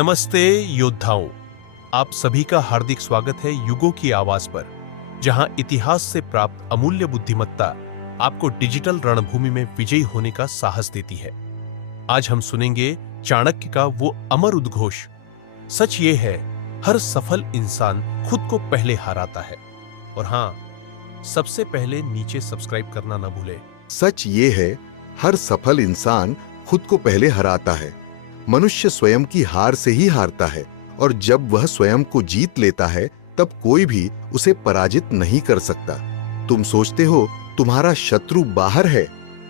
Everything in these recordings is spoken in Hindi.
नमस्ते योद्धाओं, आप सभी का हार्दिक स्वागत है युगों की आवाज पर, जहां इतिहास से प्राप्त अमूल्य बुद्धिमत्ता आपको डिजिटल रणभूमि में विजयी होने का साहस देती है। आज हम सुनेंगे चाणक्य का वो अमर उद्घोष, सच ये है हर सफल इंसान खुद को पहले हराता है। और हाँ, सबसे पहले नीचे सब्सक्राइब करना ना भूले। सच ये है हर सफल इंसान खुद को पहले हराता है। मनुष्य स्वयं की हार से ही हारता है, और जब वह स्वयं को जीत लेता है तब कोई भी उसे पराजित नहीं कर सकता। तुम सोचते हो तुम्हारा शत्रु बाहर है,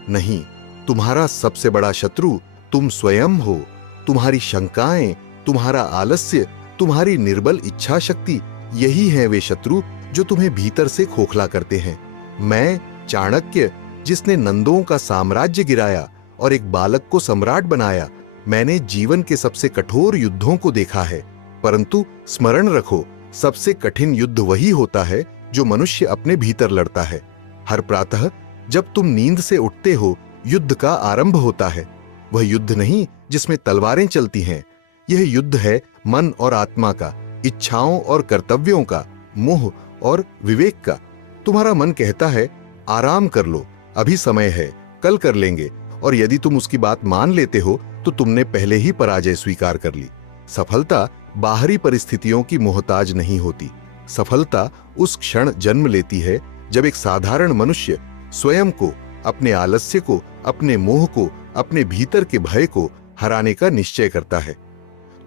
नहीं, तुम्हारा सबसे बड़ा शत्रु तुम स्वयं हो। तुम्हारी शंकाएं, तुम्हारा आलस्य, तुम्हारी निर्बल इच्छा शक्ति, यही है वे शत्रु जो तुम्हें भीतर से खोखला करते हैं। मैं चाणक्य, जिसने नंदों का साम्राज्य गिराया और एक बालक को सम्राट बनाया, मैंने जीवन के सबसे कठोर युद्धों को देखा है। परंतु स्मरण रखो, सबसे कठिन युद्ध वही होता है जो मनुष्य अपने भीतर लड़ता है। हर प्रातः जब तुम नींद से उठते हो, युद्ध का आरंभ होता है। वह युद्ध नहीं जिसमें तलवारें चलती हैं। यह युद्ध है मन और आत्मा का, इच्छाओं और कर्तव्यों का, मोह और विवेक का। तुम्हारा मन कहता है आराम कर लो, अभी समय है, कल कर लेंगे, और यदि तुम उसकी बात मान लेते हो तो तुमने पहले ही पराजय स्वीकार कर ली। सफलता बाहरी परिस्थितियों की मोहताज नहीं होती। सफलता उस क्षण जन्म लेती है जब एक साधारण मनुष्य स्वयं को, अपने आलस्य को, अपने मोह को, अपने भीतर के भय को हराने का निश्चय करता है।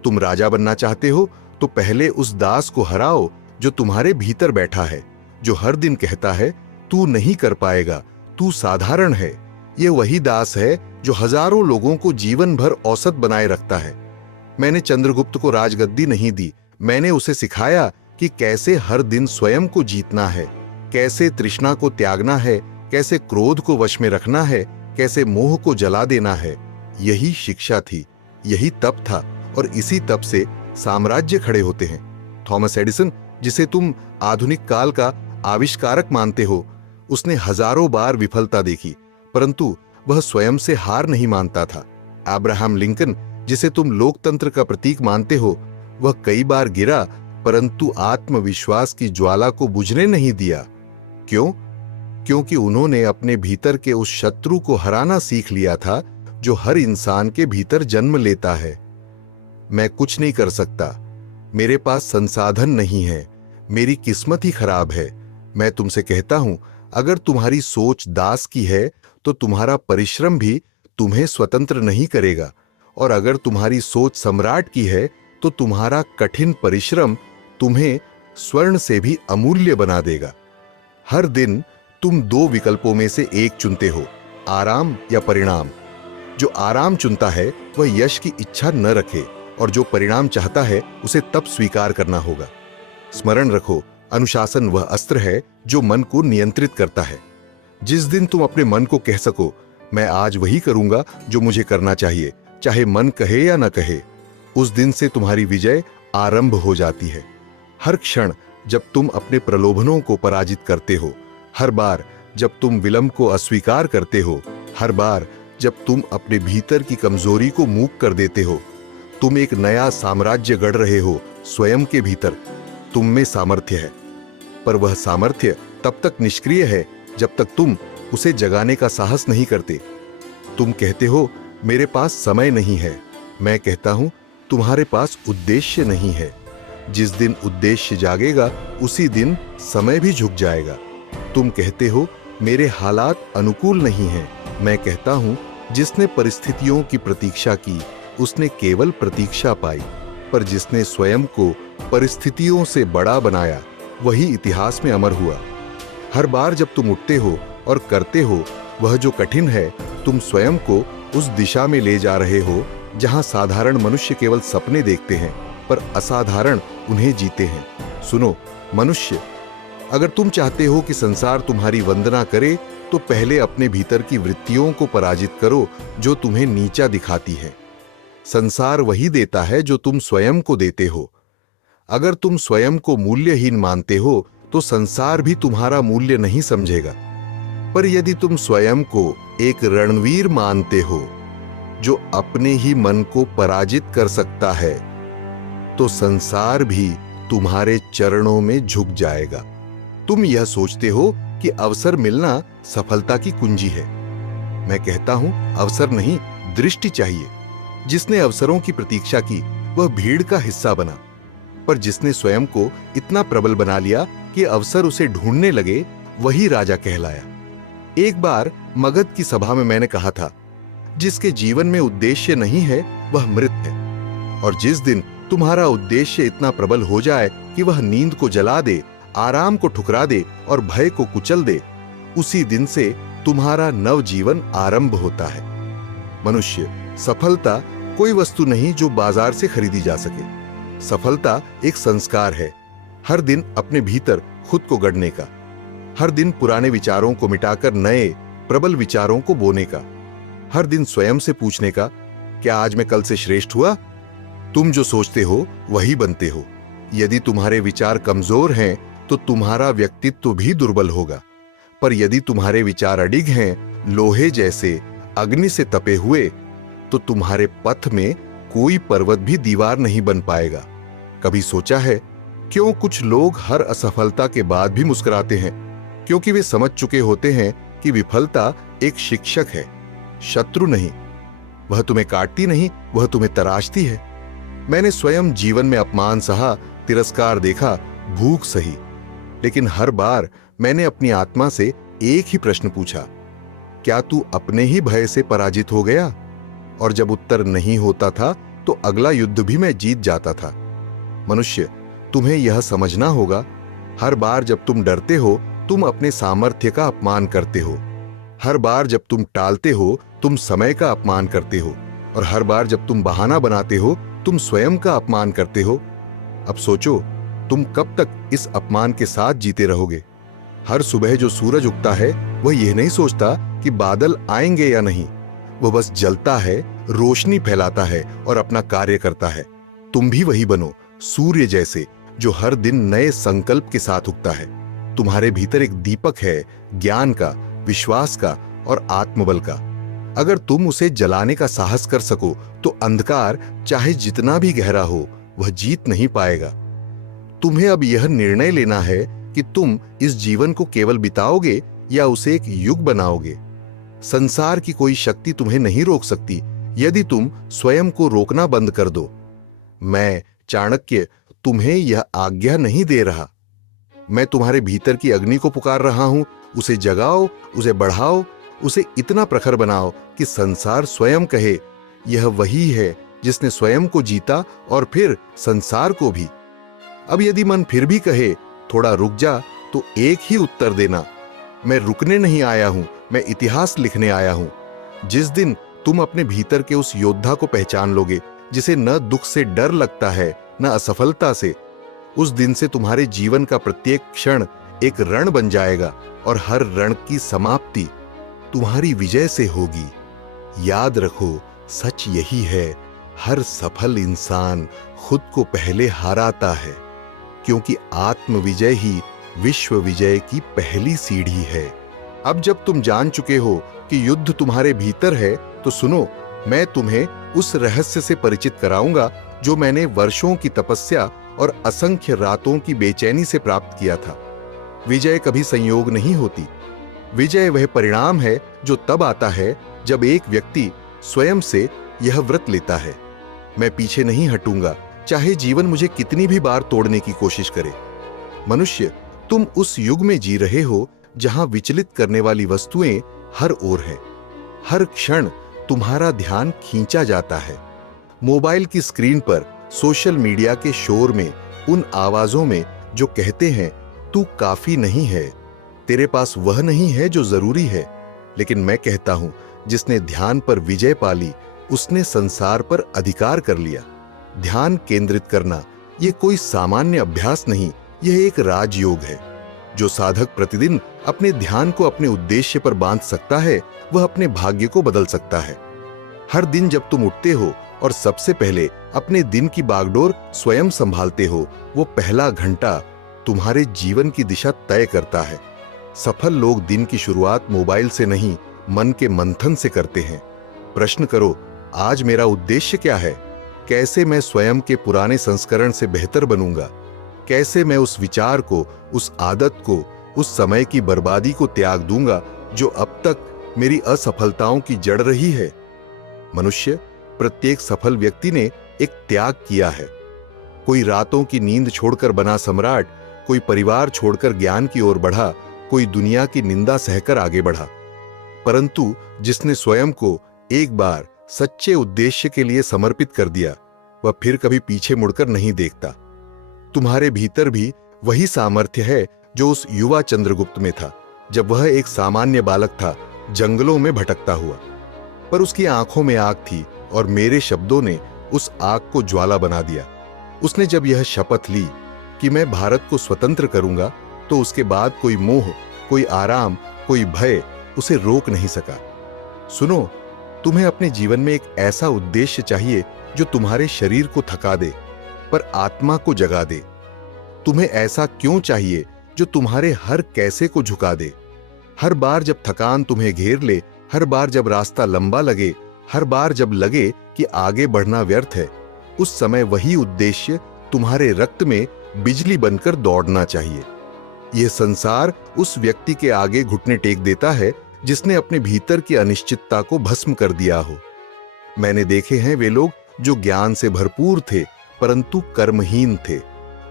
तुम राजा बनना चाहते हो तो पहले उस दास को हराओ जो तुम्हारे भीतर बैठा है, जो हर दिन कहता है तू नहीं कर पाएगा, तू साधारण है। यह वही दास है जो हजारों लोगों को जीवन भर औसत बनाए रखता है। मैंने चंद्रगुप्त को राजगद्दी नहीं दी, मैंने उसे सिखाया कि कैसे हर दिन स्वयं को जीतना है, कैसे तृष्णा को त्यागना है, कैसे क्रोध को वश में रखना है, कैसे मोह को जला देना है। यही शिक्षा थी, यही तप था, और इसी तप से साम्राज्य खड़े होते हैं। थॉमस एडिसन, जिसे तुम आधुनिक काल का आविष्कारक मानते हो, उसने हजारों बार विफलता देखी, परंतु वह स्वयं से हार नहीं मानता था। अब्राहम लिंकन, जिसे तुम लोकतंत्र का प्रतीक मानते हो, वह कई बार गिरा, परंतु आत्मविश्वास की ज्वाला को बुझने नहीं दिया। क्यों? क्योंकि उन्होंने अपने भीतर के उस शत्रु को हराना सीख लिया था जो हर इंसान के भीतर जन्म लेता है। मैं कुछ नहीं कर सकता, मेरे पास संसाधन नहीं है, मेरी किस्मत ही खराब है। मैं तुमसे कहता हूं, अगर तुम्हारी सोच दास की है तो तुम्हारा परिश्रम भी तुम्हें स्वतंत्र नहीं करेगा, और अगर तुम्हारी सोच सम्राट की है तो तुम्हारा कठिन परिश्रम तुम्हें स्वर्ण से भी अमूल्य बना देगा। हर दिन तुम दो विकल्पों में से एक चुनते हो, आराम या परिणाम। जो आराम चुनता है वह यश की इच्छा न रखे, और जो परिणाम चाहता है उसे तब स्वीकार करना होगा। स्मरण रखो, अनुशासन वह अस्त्र है जो मन को नियंत्रित करता है। जिस दिन तुम अपने मन को कह सको मैं आज वही करूंगा जो मुझे करना चाहिए, चाहे मन कहे या न कहे, उस दिन से तुम्हारी विजय आरंभ हो जाती है। हर क्षण जब तुम अपने प्रलोभनों को पराजित करते हो, हर बार जब तुम विलंब को अस्वीकार करते हो, हर बार जब तुम अपने भीतर की कमजोरी को मूक कर देते हो, तुम एक नया साम्राज्य गढ़ रहे हो। स्वयं के भीतर तुम में सामर्थ्य है, पर वह सामर्थ्य तब तक निष्क्रिय है जब तक तुम उसे जगाने का साहस नहीं करते। तुम कहते हो मेरे पास समय नहीं है, मैं कहता हूं तुम्हारे पास उद्देश्य नहीं है। जिस दिन उद्देश्य जागेगा उसी दिन समय भी झुक जाएगा। तुम कहते हो मेरे हालात अनुकूल नहीं हैं, मैं कहता हूं जिसने परिस्थितियों की प्रतीक्षा की उसने केवल प्रतीक्षा पाई, पर जिसने स्वयं को परिस्थितियों से बड़ा बनाया वही इतिहास में अमर हुआ। हर बार जब तुम उठते हो और करते हो वह जो कठिन है, तुम स्वयं को उस दिशा में ले जा रहे हो जहां साधारण मनुष्य केवल सपने देखते हैं, पर असाधारण उन्हें जीते हैं। सुनो मनुष्य, अगर तुम चाहते हो कि संसार तुम्हारी वंदना करे तो पहले अपने भीतर की वृत्तियों को पराजित करो जो तुम्हें नीचा दिखाती है। संसार वही देता है जो तुम स्वयं को देते हो। अगर तुम स्वयं को मूल्यहीन मानते हो तो संसार भी तुम्हारा मूल्य नहीं समझेगा। पर यदि तुम स्वयं को एक रणवीर मानते हो जो अपने ही मन को पराजित कर सकता है, तो संसार भी तुम्हारे चरणों में झुक जाएगा। तुम यह सोचते हो कि अवसर मिलना सफलता की कुंजी है। मैं कहता हूं अवसर नहीं, दृष्टि चाहिए। जिसने अवसरों की प्रतीक्षा की वह भीड़ का हिस्सा बना, पर जिसने स्वयं को इतना प्रबल बना लिया कि अवसर उसे ढूंढने लगे, वही राजा कहलाया। एक बार मगध की सभा में मैंने कहा था, जिसके जीवन में उद्देश्य नहीं है वह मृत है। और जिस दिन तुम्हारा उद्देश्य इतना प्रबल हो जाए कि वह नींद को जला दे, आराम को ठुकरा दे और भय को कुचल दे, उसी दिन से तुम्हारा नव जीवन आरंभ होता है। मनुष्य, सफलता कोई वस्तु नहीं जो बाजार से खरीदी जा सके। सफलता एक संस्कार है, हर दिन अपने भीतर खुद को गढ़ने का, हर दिन पुराने विचारों को मिटाकर नए प्रबल विचारों को बोने का, हर दिन स्वयं से पूछने का, क्या आज मैं कल से श्रेष्ठ हुआ? तुम जो सोचते हो वही बनते हो। यदि तुम्हारे विचार कमजोर हैं तो तुम्हारा व्यक्तित्व भी दुर्बल होगा, पर यदि तुम्हारे विचार अडिग हैं, लोहे जैसे अग्नि से तपे हुए, तो तुम्हारे पथ में कोई पर्वत भी दीवार नहीं बन पाएगा। कभी सोचा है क्यों कुछ लोग हर असफलता के बाद भी मुस्कुराते हैं? क्योंकि वे समझ चुके होते हैं कि विफलता एक शिक्षक है, शत्रु नहीं। वह तुम्हें काटती नहीं, वह तुम्हें तराशती है। मैंने स्वयं जीवन में अपमान सहा, तिरस्कार देखा, भूख सही, लेकिन हर बार मैंने अपनी आत्मा से एक ही प्रश्न पूछा, क्या तू अपने ही भय से पराजित हो गया? और जब उत्तर नहीं होता था तो अगला युद्ध भी मैं जीत जाता था। मनुष्य, तुम्हें यह समझना होगा, हर बार जब तुम डरते हो तुम अपने सामर्थ्य का अपमान करते हो। हर बार जब तुम टालते हो तुम समय का अपमान करते हो, और हर बार जब तुम बहाना बनाते हो तुम स्वयं का अपमान करते हो। अब सोचो, तुम कब तक इस अपमान के साथ जीते रहोगे? हर सुबह जो सूरज उगता है वह यह नहीं सोचता कि बादल आएंगे या नहीं, वह बस जलता है, रोशनी फैलाता है और अपना कार्य करता है। तुम भी वही बनो, सूर्य जैसे, जो हर दिन नए संकल्प के साथ उगता है। तुम्हारे भीतर एक दीपक है, ज्ञान का, विश्वास का और आत्मबल का। अगर तुम उसे जलाने का साहस कर सको तो अंधकार चाहे जितना भी गहरा हो वह जीत नहीं पाएगा। तुम्हें अब यह निर्णय लेना है कि तुम इस जीवन को केवल बिताओगे या उसे एक युग बनाओगे। संसार की कोई शक्ति तुम्हें नहीं रोक सकती यदि तुम स्वयं को रोकना बंद कर दो। मैं चाणक्य तुम्हें यह आज्ञा नहीं दे रहा। मैं तुम्हारे भीतर की अग्नि को पुकार रहा हूं, उसे जगाओ, उसे बढ़ाओ, उसे इतना प्रखर बनाओ कि संसार स्वयं कहे, यह वही है जिसने स्वयं को जीता और फिर संसार को भी। अब यदि मन फिर भी कहे थोड़ा रुक जा, तो एक ही उत्तर देना, मैं रुकने नहीं आया हूं, मैं इतिहास लिखने आया हूं। जिस दिन तुम अपने भीतर के उस योद्धा को पहचान लोगे जिसे न दुख से डर लगता है न असफलता से, उस दिन से तुम्हारे जीवन का प्रत्येक क्षण एक रण बन जाएगा और हर रण की समाप्ति तुम्हारी विजय से होगी। याद रखो, सच यही है, हर सफल इंसान खुद को पहले हाराता है, क्योंकि आत्म विजय ही विश्व विजय की पहली सीढ़ी है। अब जब तुम जान चुके हो कि युद्ध तुम्हारे भीतर है, तो सुनो, मैं तुम्हें उस रहस्य से परिचित कराऊंगा जो मैंने वर्षों की तपस्या और असंख्य रातों की बेचैनी से प्राप्त किया था। विजय कभी संयोग नहीं होती। विजय वह परिणाम है जो तब आता है जब एक व्यक्ति स्वयं से यह व्रत लेता है, मैं पीछे नहीं हटूंगा, चाहे जीवन मुझे कितनी भी बार तोड़ने की कोशिश करे। मनुष्य, तुम उस युग में जी रहे हो जहां विचलित करने वाली वस्तुएं हर ओर हैं। हर क्षण तुम्हारा ध्यान खींचा जाता है। मोबाइल की स्क्रीन पर, सोशल मीडिया के शोर में, उन आवाजों में जो कहते हैं तू काफी नहीं है, तेरे पास वह नहीं है जो जरूरी है। लेकिन मैं कहता हूं, जिसने ध्यान पर विजय पाली उसने संसार पर अधिकार कर लिया। ध्यान केंद्रित करना यह कोई सामान्य अभ्यास नहीं, यह एक राजयोग है। जो साधक प्रतिदिन अपने ध्यान को अपने उद्देश्य पर बांध सकता है, वह अपने भाग्य को बदल सकता है। हर दिन जब तुम उठते हो और सबसे पहले अपने दिन की बागडोर स्वयं संभालते हो, वो पहला घंटा तुम्हारे जीवन की दिशा तय करता है। सफल लोग दिन की शुरुआत मोबाइल से नहीं, मन के मंथन से करते हैं। प्रश्न करो, आज मेरा उद्देश्य क्या है? कैसे मैं स्वयं के पुराने संस्करण से बेहतर बनूंगा, कैसे मैं उस विचार को, उस आदत को, उस समय की बर्बादी को त्याग दूंगा जो अब तक मेरी असफलताओं की जड़ रही है। मनुष्य, प्रत्येक सफल व्यक्ति ने एक त्याग किया है। कोई रातों की नींद छोड़कर बना सम्राट, कोई परिवार छोड़कर ज्ञान की ओर बढ़ा, कोई दुनिया की निंदा सहकर आगे बढ़ा। परंतु जिसने स्वयं को एक बार सच्चे उद्देश्य के लिए समर्पित कर दिया, वह फिर कभी पीछे मुड़कर नहीं देखता। तुम्हारे भीतर भी वही सामर्थ्य है जो उस युवा चंद्रगुप्त में था, जब वह एक सामान्य बालक था, जंगलों में भटकता हुआ। पर उसकी आंखों में आग थी और मेरे शब्दों ने उस आग को ज्वाला बना दिया। उसने जब यह शपथ ली कि मैं भारत को स्वतंत्र करूंगा, तो उसके बाद कोई मोह, कोई आराम, कोई भय उसे रोक नहीं सका। सुनो, तुम्हें अपने जीवन में एक ऐसा उद्देश्य चाहिए जो तुम्हारे शरीर को थका दे पर आत्मा को जगा दे। तुम्हें ऐसा क्यों चाहिए जो तुम्हारे हर कैसे को झुका दे। हर बार जब थकान तुम्हें घेर ले, हर बार जब रास्ता लंबा लगे, हर बार जब लगे कि आगे बढ़ना व्यर्थ है, उस समय वही उद्देश्य तुम्हारे रक्त में बिजली बनकर दौड़ना चाहिए। यह संसार उस व्यक्ति के आगे घुटने टेक देता है जिसने अपने भीतर की अनिश्चितता को भस्म कर दिया हो। मैंने देखे हैं वे लोग जो ज्ञान से भरपूर थे परंतु कर्महीन थे,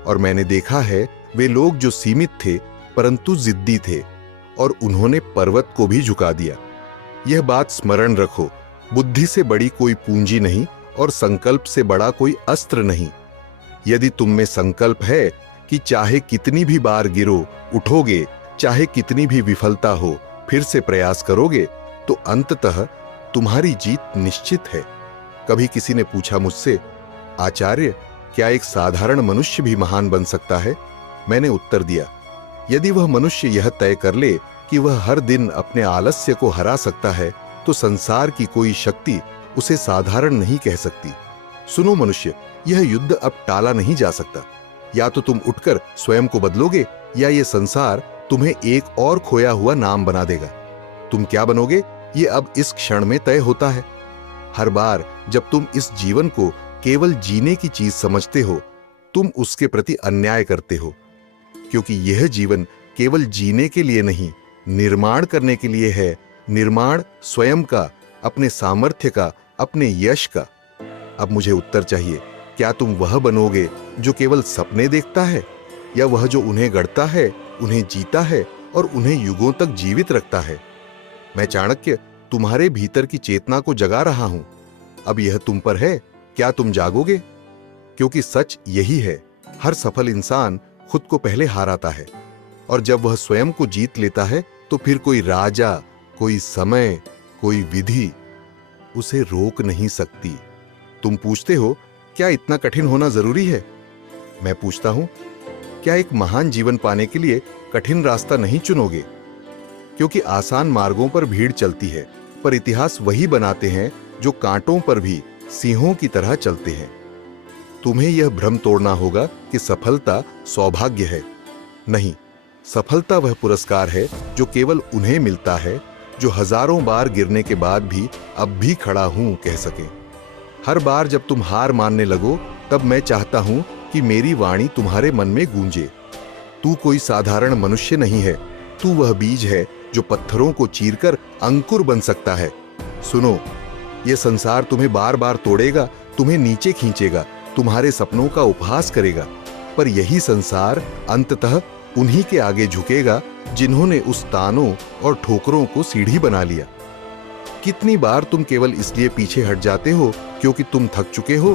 और मैंने देखा है वे लोग जो सीमित थे परंतु जिद्दी थे, और उन्होंने पर्वत को भी झुका दिया। यह बात स्मरण रखो, बुद्धि से बड़ी कोई पूंजी नहीं और संकल्प से बड़ा कोई अस्त्र नहीं। यदि तुम में संकल्प है कि चाहे कितनी भी बार गिरो उठोगे, चाहे कितनी भी विफलता हो फिर से प्रयास करोगे, तो अंततः तुम्हारी जीत निश्चित है। कभी किसी ने पूछा मुझसे, आचार्य, क्या एक साधारण मनुष्य भी महान बन सकता है? मैंने उत्तर दिया, यदि वह मनुष्य यह तय कर ले कि वह हर दिन अपने आलस्य को हरा सकता है, तो संसार की कोई शक्ति उसे साधारण नहीं कह सकती। सुनो मनुष्य, यह युद्ध अब टाला नहीं जा सकता। या तो तुम उठकर स्वयं को बदलोगे, या यह संसार तुम्हें एक और खोया हुआ नाम बना देगा। तुम क्या बनोगे, यह अब इस क्षण में तय होता है। हर बार जब तुम इस जीवन को केवल जीने की चीज समझते हो, तुम उसके प्रति अन्याय करते हो, क्योंकि यह जीवन केवल जीने के लिए नहीं, निर्माण करने के लिए है। निर्माण स्वयं का, अपने सामर्थ्य का, अपने यश का। अब मुझे उत्तर चाहिए, क्या तुम वह बनोगे जो केवल सपने देखता है, या वह जो उन्हें गढ़ता है, उन्हें जीता है और उन्हें युगों तक जीवित रखता है? मैं चाणक्य तुम्हारे भीतर की चेतना को जगा रहा हूं। अब यह तुम पर है, क्या तुम जागोगे? क्योंकि सच यही है, हर सफल इंसान खुद को पहले हाराता है, और जब वह स्वयं को जीत लेता है तो फिर कोई राजा, कोई समय, कोई विधि उसे रोक नहीं सकती। तुम पूछते हो, क्या इतना कठिन होना जरूरी है? मैं पूछता हूं, क्या एक महान जीवन पाने के लिए कठिन रास्ता नहीं चुनोगे? क्योंकि आसान मार्गों पर भीड़ चलती है, पर इतिहास वही बनाते हैं जो कांटों पर भी सिंहों की तरह चलते हैं। तुम्हें यह भ्रम तोड़ना होगा कि सफलता सौभाग्य है। नहीं, सफलता वह पुरस्कार है जो केवल उन्हें मिलता है जो हजारों बार गिरने के बाद भी अब भी खड़ा हूं कह सके। हर बार जब तुम हार मानने लगो, तब मैं चाहता हूं कि मेरी वाणी तुम्हारे मन में गूंजे। तू कोई साधारण मनुष्य नहीं है, तू वह बीज है जो पत्थरों को चीरकर अंकुर बन सकता है। सुनो, यह संसार तुम्हें बार बार तोड़ेगा, तुम्हें नीचे खींचेगा, तुम्हारे सपनों का उपहास करेगा, पर यही संसार अंततः उन्हीं के आगे झुकेगा जिन्होंने उस तानों और ठोकरों को सीढ़ी बना लिया। कितनी बार तुम केवल इसलिए पीछे हट जाते हो क्योंकि तुम थक चुके हो,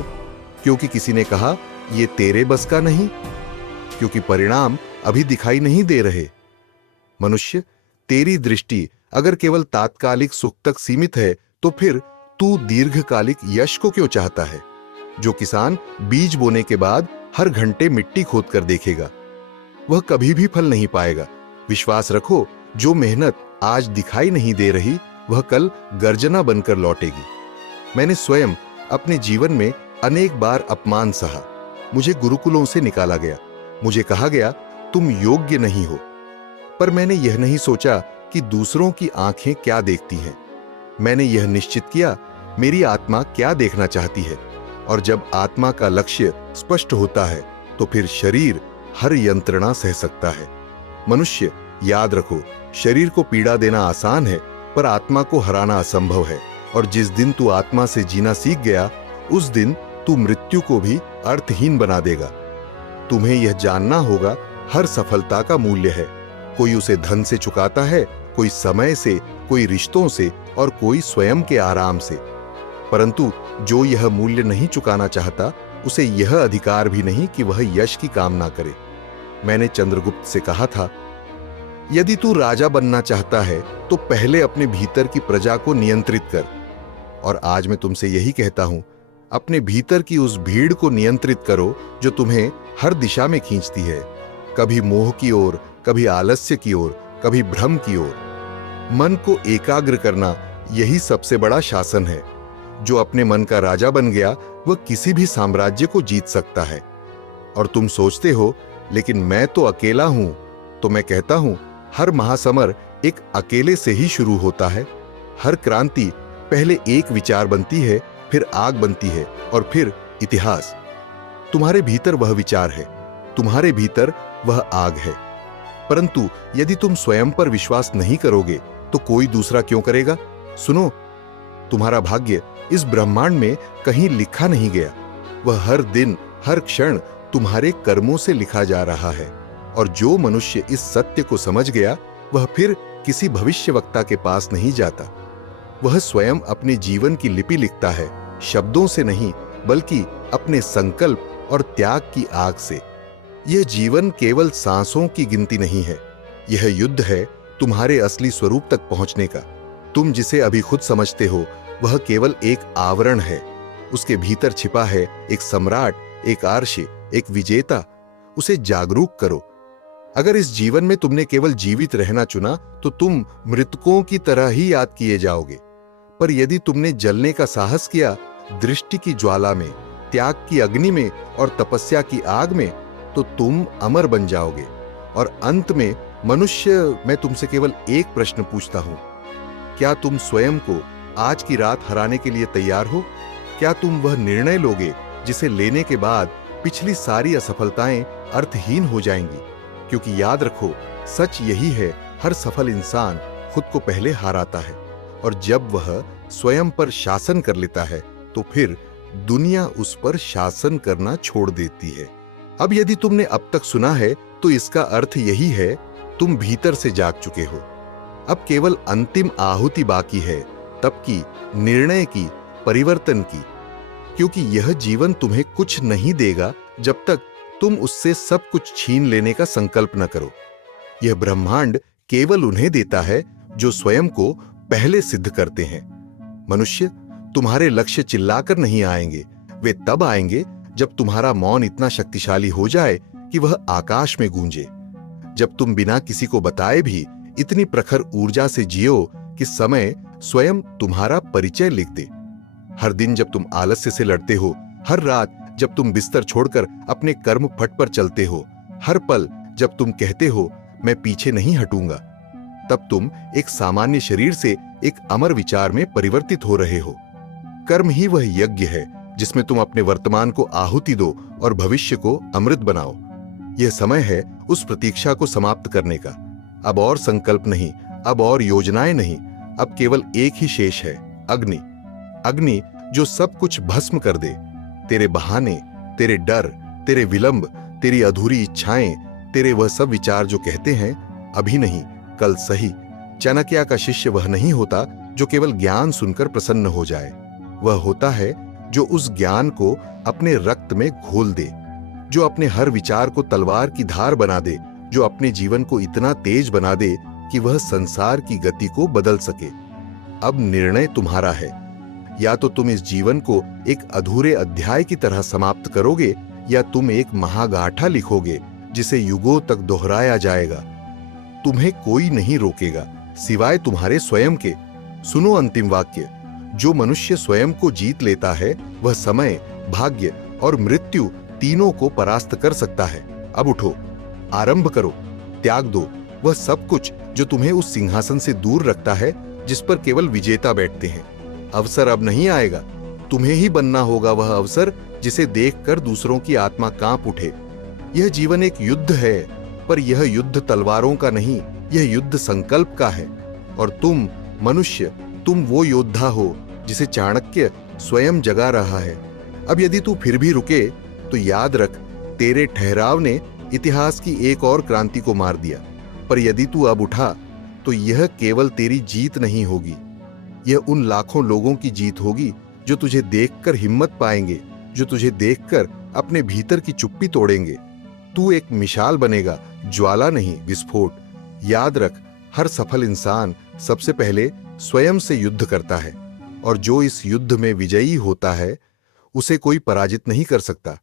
क्योंकि किसी ने कहा ये तेरे बस का नहीं, क्योंकि परिणाम अभी दिखाई नहीं दे रहे। मनुष्य, तेरी दृष्टि अगर केवल तात्कालिक सुख तक सीमित है, तो फिर तू दीर्घकालिक यश को क्यों चाहता है? जो किसान बीज बोने के बाद हर घंटे मिट्टी खोद कर देखेगा, वह कभी भी फल नहीं पाएगा। विश्वास रखो, जो मेहनत आज दिखाई नहीं दे रही, वह कल गर्जना बनकर लौटेगी। मैंने स्वयं अपने जीवन में अनेक बार अपमान सहा। मुझे गुरुकुलों से निकाला गया, मुझे कहा गया तुम योग्य नहीं हो। पर मैंने यह नहीं सोचा कि दूसरों की आंखें क्या देखती हैं। मैंने यह निश्चित किया मेरी आत्मा क्या देखना चाहती है, और जब आत्मा का लक्ष्य स्पष्ट होता है तो फिर शरीर हर यंत्रणा सह सकता है। मनुष्य, याद रखो, शरीर को पीड़ा देना आसान है पर आत्मा को हराना असंभव है। और जिस दिन तू आत्मा से जीना सीख गया, उस दिन तू मृत्यु को भी अर्थहीन बना देगा। तुम्हें यह जानना होगा, हर सफलता का मूल्य है। कोई उसे धन से चुकाता है, कोई समय से, कोई रिश्तों से और कोई स्वयं के आराम से। परंतु जो यह मूल्य नहीं चुकाना चाहता, उसे यह अधिकार भी नहीं कि वह यश की कामना करे। मैंने चंद्रगुप्त से कहा था, यदि तू राजा बनना चाहता है तो पहले अपने भीतर की प्रजा को नियंत्रित कर। और आज मैं तुमसे यही कहता हूं, अपने भीतर की उस भीड़ को नियंत्रित करो जो तुम्हें हर दिशा में खींचती है, कभी मोह की ओर, कभी आलस्य की ओर, कभी भ्रम की ओर। मन को एकाग्र करना यही सबसे बड़ा शासन है। जो अपने मन का राजा बन गया, वह किसी भी साम्राज्य को जीत सकता है। और तुम सोचते हो, लेकिन मैं तो अकेला हूं। तो मैं कहता हूं, हर महासमर एक अकेले से ही शुरू होता है। हर क्रांति पहले एक विचार बनती है, फिर आग बनती है और फिर इतिहास। तुम्हारे भीतर वह विचार है, तुम्हारे भीतर वह आग है। परंतु यदि तुम स्वयं पर विश्वास नहीं करोगे तो कोई दूसरा क्यों करेगा? सुनो, तुम्हारा भाग्य इस ब्रह्मांड में कहीं लिखा नहीं गया। वह हर दिन, हर क्षण तुम्हारे कर्मों से लिखा जा रहा है। और जो मनुष्य इस सत्य को समझ गया, वह फिर किसी भविष्यवक्ता के पास नहीं जाता। वह स्वयं अपने जीवन की लिपि लिखता है, शब्दों से नहीं बल्कि अपने संकल्प और त्याग की आग से। यह जीवन केवल सांसों की गिनती नहीं है, यह युद्ध है तुम्हारे असली स्वरूप तक पहुंचने का। तुम जिसे अभी खुद समझते हो, वह केवल एक आवरण है। उसके भीतर छिपा है एक सम्राट, एक आर्षि, एक विजेता। उसे जागरूक करो। अगर इस जीवन में तुमने केवल जीवित रहना चुना तो तुम मृतकों की तरह ही याद किए जाओगे। पर यदि तुमने जलने का साहस किया, दृष्टि की ज्वाला में, त्याग की अग्नि में और तपस्या की आग में, तो तुम अमर बन जाओगे। और अंत में मनुष्य, मैं तुमसे केवल एक प्रश्न पूछता हूं, क्या तुम स्वयं को आज की रात हराने के लिए तैयार हो? क्या तुम वह निर्णय लोगे जिसे लेने के बाद पिछली सारी असफलताएं अर्थहीन हो जाएंगी? क्योंकि याद रखो, सच यही है, हर सफल इंसान खुद को पहले हाराता है। और जब वह स्वयं पर शासन कर लेता है तो फिर दुनिया उस पर शासन करना छोड़ देती है। अब यदि तुमने अब तक सुना है तो इसका अर्थ यही है, तुम भीतर से जाग चुके हो। अब केवल अंतिम आहुति बाकी है, तब की, निर्णय की, परिवर्तन की। क्योंकि यह जीवन तुम्हें कुछ नहीं देगा जब तक तुम उससे सब कुछ छीन लेने का संकल्प न करो। यह ब्रह्मांड केवल उन्हें देता है जो स्वयं को पहले सिद्ध करते हैं। मनुष्य, तुम्हारे लक्ष्य चिल्लाकर नहीं आएंगे, वे तब आएंगे जब तुम्हारा मौन इतना शक्तिशाली हो जाए कि वह आकाश में गूंजे। जब तुम बिना किसी को बताए भी इतनी प्रखर ऊर्जा से जियो कि समय स्वयं तुम्हारा परिचय लिख दे। हर दिन जब तुम आलस्य से लड़ते हो, हर रात जब तुम बिस्तर छोड़कर अपने कर्म पथ पर चलते हो, हर पल जब तुम कहते हो मैं पीछे नहीं हटूंगा, तब तुम एक सामान्य शरीर से एक अमर विचार में परिवर्तित हो रहे हो। कर्म ही वह यज्ञ है जिसमें तुम अपने वर्तमान को आहुति दो और भविष्य को अमृत बनाओ। यह समय है उस प्रतीक्षा को समाप्त करने का। अब और संकल्प नहीं, अब और योजनाएं नहीं, अब केवल एक ही शेष है, अग्नि। अग्नि जो सब कुछ भस्म कर दे। तेरे बहाने, तेरे डर, तेरे विलंब, तेरी अधूरी इच्छाएं, तेरे वह सब विचार जो कहते हैं अभी नहीं, कल सही। चाणक्य का शिष्य वह नहीं होता जो केवल ज्ञान सुनकर प्रसन्न हो जाए। वह होता है जो उस ज्ञान को अपने रक्त में घोल दे, जो अपने हर विचार को तलवार की धार बना दे, जो अपने जीवन को इतना तेज बना दे कि वह संसार की गति को बदल सके। अब निर्णय तुम्हारा है। या तो तुम इस जीवन को एक अधूरे अध्याय की तरह समाप्त करोगे, या तुम एक महागाथा लिखोगे जिसे युगों तक दोहराया जाएगा। तुम्हें कोई नहीं रोकेगा सिवाय तुम्हारे स्वयं के। सुनो अंतिम वाक्य, जो मनुष्य स्वयं को जीत लेता है वह समय, भाग्य और मृत्यु तीनों को परास्त कर सकता है। अब उठो, आरंभ करो, त्याग दो वह सब कुछ जो तुम्हें उस सिंहासन से दूर रखता है जिस पर केवल विजेता बैठते हैं। अवसर अब नहीं आएगा। तुम्हें ही बनना होगा वह अवसर जिसे देखकर दूसरों की आत्मा कांप उठे। यह जीवन एक युद्ध है, पर यह युद्ध तलवारों का नहीं, यह युद्ध संकल्प का है। और तुम मनुष्य, तुम वो योद्धा हो जिसे चाणक्य स्वयं जगा रहा है। अब यदि तू फिर भी रुके तो याद रख, तेरे ठहराव ने इतिहास की एक और क्रांति को मार दिया। पर यदि तू अब उठा तो यह केवल तेरी जीत नहीं होगी, यह उन लाखों लोगों की जीत होगी जो तुझे देखकर हिम्मत पाएंगे, जो तुझे देखकर अपने भीतर की चुप्पी तोड़ेंगे। तू एक मिसाल बनेगा, ज्वाला नहीं, विस्फोट। याद रख, हर सफल इंसान सबसे पहले स्वयं से युद्ध करता है, और जो इस युद्ध में विजयी होता है उसे कोई पराजित नहीं कर सकता।